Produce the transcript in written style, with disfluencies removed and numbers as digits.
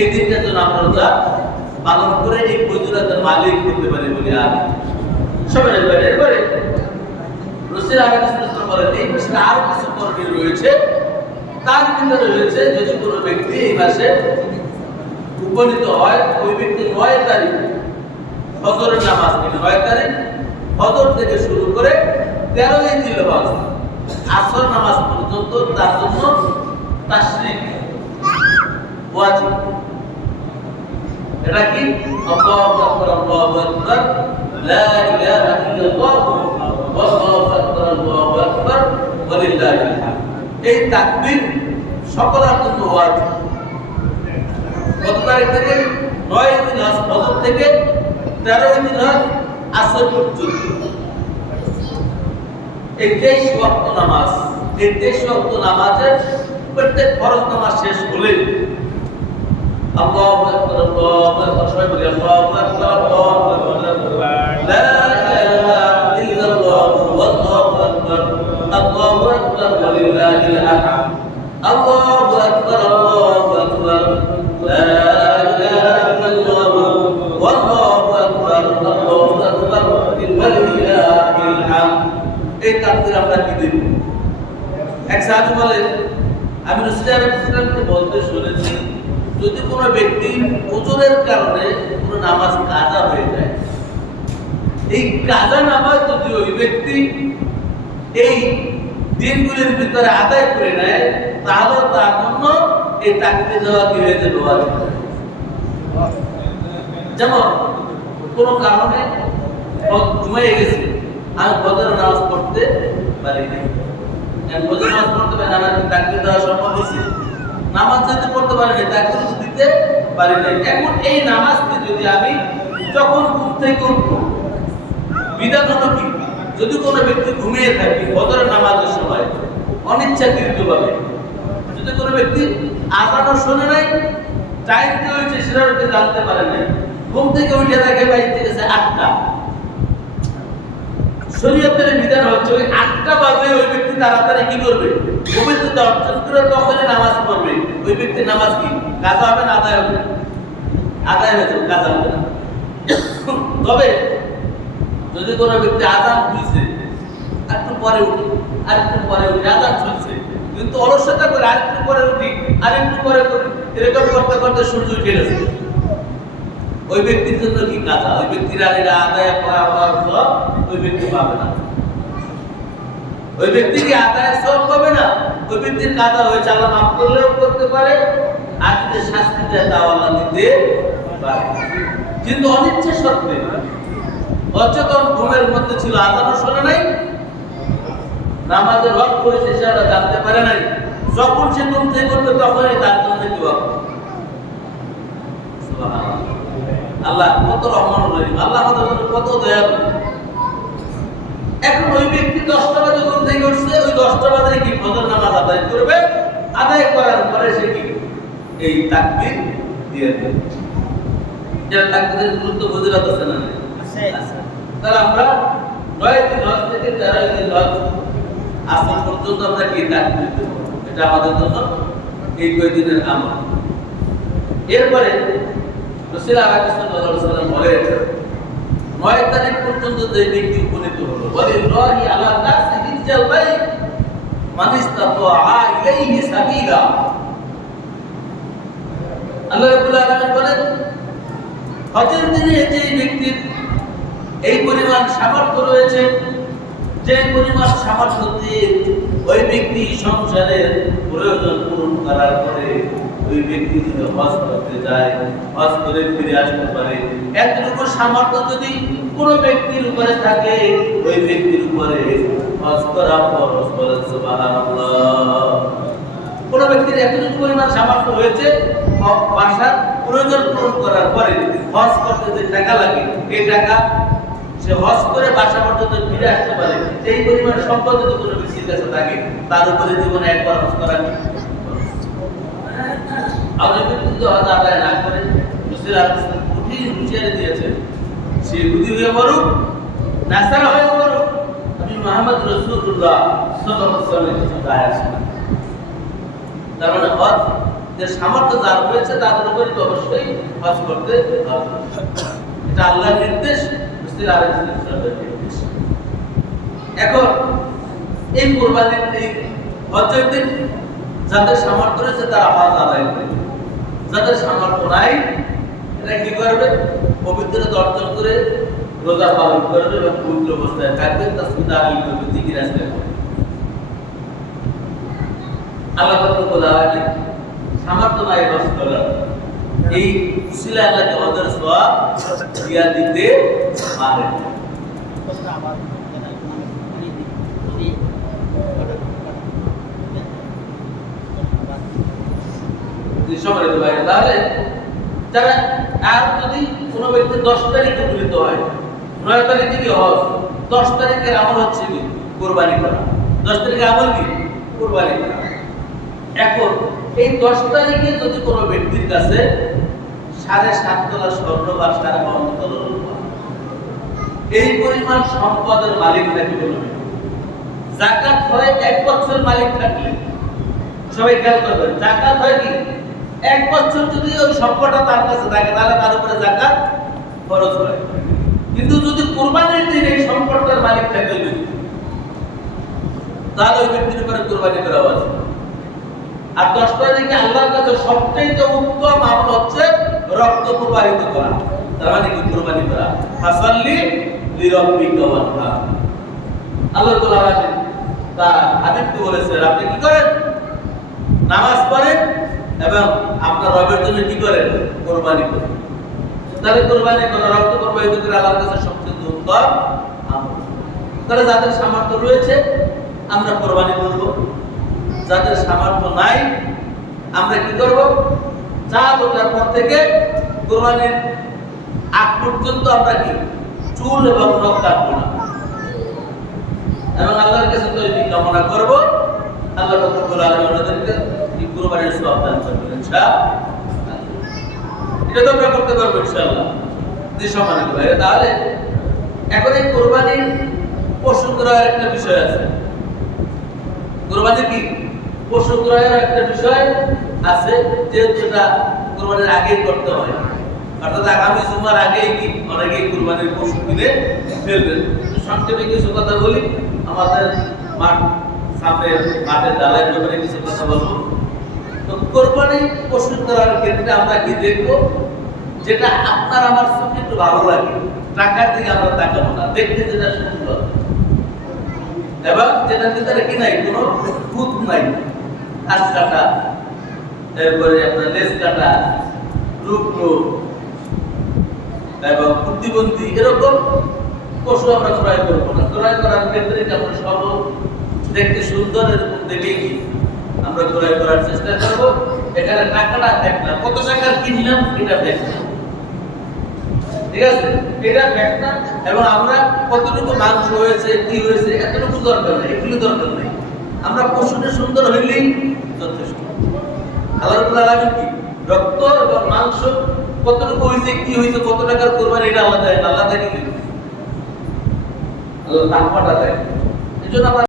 এই দিনটা যেন আমরা রোজা পালন করে এই ফজিলতের মালিক হতে পারি বলে আমি সবাই এবারে রসুল আলাইহিস বলেন এই মাসে আরো কিছু করণীয় রয়েছে। তার ভিতরে রয়েছে যদি কোনো ব্যক্তি এই মাসে উপনীত হয়, ওই ব্যক্তি ৯ তারিখ ফজরের নামাজ থেকে ৯ তারিখ ফজর থেকে শুরু করে ১৩ই জিলহজ আসর নামাজ পর্যন্ত তার জন্য তাশরিক ওয়াজিব। এটা কি? আল্লাহু আকবার আল্লাহু আকবার লা ইলাহা ইল্লাল্লাহ ওয়াল্লাহু আকবার আল্লাহু আকবার ওয়ালিল্লাহিল হামদ। এই তাকবীর সকলের জন্য ওয়াজিব। কত তারিখ থেকে? ৯ জিলহজ ফজর থেকে ১৩ জিলহজ আসর পর্যন্ত। এই ২৩ ওয়াক্ত নামাজ, এই ২৩ ওয়াক্ত নামাজের প্রত্যেক ফরজ নামাজ শেষ হলে আল্লাহু আকবার আল্লাহু আকবার সবাই বলি আল্লাহু আকবার আল্লাহু আকবার লা ইলাহা ইল্লাল্লাহ ওয়াল্লাহু আকবার আল্লাহু আকবার ওয়ালিল্লাহিল হামদ আল্লাহু আকবার আল্লাহু আকবার লা ইলাহা ইল্লাল্লাহ ওয়াল্লাহু আকবার আল্লাহু আকবার ওয়ালিল্লাহিল হামদ। এই তাকবীর আমরা কি দেব? এক সাহাবী বলেন আমি রাসূল সাল্লাল্লাহু আলাইহি ওয়াসাল্লামকে বলতে শুনেছি যদি কোনো ব্যক্তি ওজনের কারণে কোনো নামাজ কাজা হয়ে যায়, এই কাজা নামাজ যদি ওই ব্যক্তি এই দিনগুলির ভিতরে আদায় করে নেয় তাহলে তার জন্য এই তাকবীর দেওয়া কি হয়ে যাবে ওয়াজিব। যেমন কোনো কারণে ঘুমিয়ে গেছে, আমি ফজরের নামাজ পড়তে পারিনি, ফজরের নামাজ পড়তে পারি না, আমার তাকবীর দেওয়া সম্ভব হয়েছে, নামাজ যদি পড়তে পারি না, তাকবীর দিতে পারি না। এখন এই নামাজকে যদি আমি যখন ঘুম থেকে উঠবো, বিধান হলো কি? যদি কোনো ব্যক্তি ঘুমিয়ে থাকে ফজরের নামাজের সময় অনিচ্ছাকৃতভাবে, যদি কোনো ব্যক্তি আজানও শোনে নাই, টাইম কি হয়েছে সেটা জানতে পারে নাই, ঘুম থেকে উঠে থাকে বাড়িতে গেছে ৮টা, শরীয়তের বিধান হচ্ছে ওই ৮টা বাজে ওই ব্যক্তি তাড়াতাড়ি কি করবে? পবিত্রতা অর্জন করে তখনই নামাজ পড়বে। ওই ব্যক্তির নামাজ কি কাজা হবে না আদায় হবে? আদায় হয়ে যাবে, কাজা হবে না। তবে যদি কোনো ব্যক্তি আজান হয়েছে একটু পরে উঠি, আরেকটু পরে উঠি, আজান চলছে কিন্তু অলসতা করে আরেকটু পরে উঠি, আরেকটু পরে উঠি, এরকম করতে করতে সূর্য উঠে গেছে, ওই ব্যক্তির জন্য কি কাজা? ওই ব্যক্তির আদায় হওয়ার সব ওই ব্যক্তি পাবে না। ওই ব্যক্তি কি আদায় সব পাবে না? ওই ব্যক্তির কাজা হয়েছে, আল্লাহ মাফ করলেও করতে পারে, আর যদি শাস্তি দেয় তাও আল্লাহ দিতে পারে। কিন্তু অনিচ্ছা সত্ত্বে অচেতন ঘুমের মধ্যে ছিল, আজানও শোনে নাই, নামাজের ওয়াক্ত হয়েছে সেটা জানতে পারে নাই, যখন সে ঘুম থেকে করবে তখনই তার জন্য কি ওয়াক্ত। সুবহানাল্লাহ, আল্লাহ কত রহমান রহিম, আল্লাহ আমাদের জন্য কত দয়ালু। এখন ওই ব্যক্তি 10টা বাজে ঘুম থেকে উঠছে, ওই 10টা বাজে কি ফজর নামাজ আদায় করবে, আদায় করার পরে সে কি এই তাকবীর দিয়ে দেবে। যে তাকবীরের গুরুত্ব বুঝে রাখছে না? তাহলে আমরা ৯ জিলহজ থেকে ১৩ জিলহজ আসর পর্যন্ত আমরা কি তাকবীর দেব, এটা আমাদের জন্য এই কয়েকদিনের আমল। এরপরে রাসূল সাল্লাল্লাহু আলাইহি ওয়াসাল্লাম বলেন ৯ তারিখ পর্যন্ত যে ব্যক্তি উপনীত হলো, ওয়ালিল্লাহি আলা নাসি হিজ্জাল বাইত মান ইসতাতাআ ইলাইহি সাবিলা। আল্লাহ রাব্বুল আলামিন বলেন হজের দিনে যে ব্যক্তির এই পরিমাণ সামর্থ্য রয়েছে, যে পরিমাণ সামর্থ্য দিয়ে ওই ব্যক্তি সংসারের প্রয়োজন পূরণ করার পরে ওই ব্যক্তি যদি হজ করতে যায়, হজ করে ফিরে আসতে পারে, এতটুকু সামর্থ্য যদি কোনো ব্যক্তির উপরে থাকে, ওই ব্যক্তির উপরে হজ করা ফরজ। বলেন সুবহানাল্লাহ। কোনো ব্যক্তির এতটুকু পরিমাণ সামর্থ্য হয়েছে, বাসার প্রয়োজন পূরণ করার পরে হজ করতে যে টাকা লাগে, এই টাকা সে হজ করে বাসা পর্যন্ত ফিরে আসতে পারে, এই পরিমাণ সম্পদ যদি কোনো ব্যক্তির কাছে থাকে, তার উপরে জীবনে একবার হজ করা কি আমরা কিন্তু হজ আদায় না করে রাসূল কঠিন হুঁশিয়ারি দিয়েছেন, সে ইহুদি হয়ে মরুক, নাসারা হয়ে মরুক, আমি মুহাম্মদ রাসূলুল্লাহ সাল্লাল্লাহু আলাইহি ওয়াসাল্লাম। তার মানে হজ যে সামর্থ্য যার রয়েছে তাদের উপরে তো অবশ্যই হজ করতে হবে। এটা আল্লাহর নির্দেশ, রাসূল আলাইহিস সাল্লামের নির্দেশ। এখন এই কুরবানির এই হজের দিন যাদের সামর্থ্য রয়েছে তারা হজ আদায় করে, যাদের সামর্থ্য নাই এরা কি করবে? পবিত্র দর্শন করে রোজা পালন করবে এবং পবিত্র অবস্থায় থাকবে, তাসবিহ তাহলিল করবে, জিকির আজকার করবে। আল্লাহ রাব্বুল আলামিন সামর্থ্য নাই হজ করার, এই উসিলা আল্লাহকে হজের সওয়াব দিয়া দিতে পারে। সম্মানিত ভাই, তাহলে যারা আর যদি কোনো ব্যক্তি 10 তারিখে উপনীত হয়, 9 তারিখে কি হজ, 10 তারিখের আমল হচ্ছে কি কুরবানি করা, 10 তারিখে আমল কি কুরবানি করা। এখন এই 10 তারিখে যদি কোনো ব্যক্তির কাছে 7.5 তোলা স্বর্ণ বা 52 তোলা রূপা এই পরিমাণ সম্পদের মালিক নাকি বলবে, যাকাত হয় 1 বছর মালিক থাকলে, সবাই খেয়াল করবেন, যাকাত হয় কি 1 বছর যদি ওই সম্পদটা তার কাছে থাকে তাহলে তার উপরে যাকাত খরচ হয়। কিন্তু যদি কুরবানির দিন এই সম্পদটার মালিক থাকে ওই ব্যক্তি, তাহলে ওই ব্যক্তির উপরে কুরবানি করা উচিত। আর 10 তারিখে আল্লাহর কাছে সবচেয়ে উত্তম আমল হচ্ছে রক্ত প্রবাহিত করা, তার মানে কি কুরবানি করা। ফাসাল্লি লিরাব্বিকা ওয়ানহার, আল্লাহ তাআলা আছেন তার হাবিবকে বলেছেন আপনি কি করেন? নামাজ পড়েন এবং আপনার রবের জন্য কি করেন? কুরবানি করেন। তাহলে কুরবানি করা, রক্ত প্রবাহিত করে আল্লাহর কাছে সবচেয়ে উত্তম আমল। তাহলে যাদের সামর্থ্য রয়েছে আমরা কুরবানি করব, যাদের সামর্থ্য নাই আমরা কি করব? চাঁদ ওঠার পর থেকে কুরবানির আগ পর্যন্ত আমরা কি চুল এবং নখ কাটবো না এবং আল্লাহর কাছে তৌফিক কামনা করব। আল্লাহ রাব্বুল আলামিন আমাদেরকে এই কুরবানির সওয়াব দান করবেন ইনশাআল্লাহ। এটা তো আমরা করতে পারবো ইনশাআল্লাহ। যে সম্মানিত ভাই, তাহলে এখন এই কুরবানির পশু ক্রয়ের একটা বিষয় আছে। কুরবানি কি পশু ক্রয়ের একটা বিষয় আছে, যেহেতু এটা কুরবানির আগেই করতে হয়, অর্থাৎ আগামী জুমার আগেই কি অনেকেই কুরবানির পশু কিনে ফেলবেন। সংক্ষেপে কিছু কথা বলি, আমাদের সামনে মাঠের ডালের ব্যাপারে কিছু কথা বলবো। তো কুরবানি পশু ক্রয়ের ক্ষেত্রে আমরা কি দেখবো? যেটা আপনার আমার চোখে একটু ভালো লাগে, টাকার দিকে আমরা তাকাবো না, দেখতে যেটা সুন্দর এবং যেটার ভিতরে কি নাই, কোনো খুঁত নাই, হাত কাটা, এরপরে আপনার লেজ কাটা, রুগ্ন এবং প্রতিবন্ধী, এরকম পশু আমরা ক্রয় করবো না। ক্রয় করার ক্ষেত্রে আমরা সব দেখতে সুন্দর এরকম দেখেই আমরা ক্রয় করার চেষ্টা করবো। এখানে টাকাটা দেখ না, কত টাকার কিনলাম এটা দেখ না, ঠিক আছে? এটা দেখ না, এবং আমরা কতটুকু মাংস হয়েছে, কি হয়েছে, এতটুকু দরকার নেই, এগুলো দরকার নেই। আমরা পশুটা সুন্দর হইলেই যথেষ্ট। আল্লাহ রাব্বুল আলামিন কি রক্ত এবং মাংস কতটুকু হয়েছে, কি হয়েছে, কত টাকার কুরবানি, এটা আল্লাহ দেয়, আল্লাহ দেখে কি আল্লাহ তাকওয়াটা দেয়। এজন্য আমরা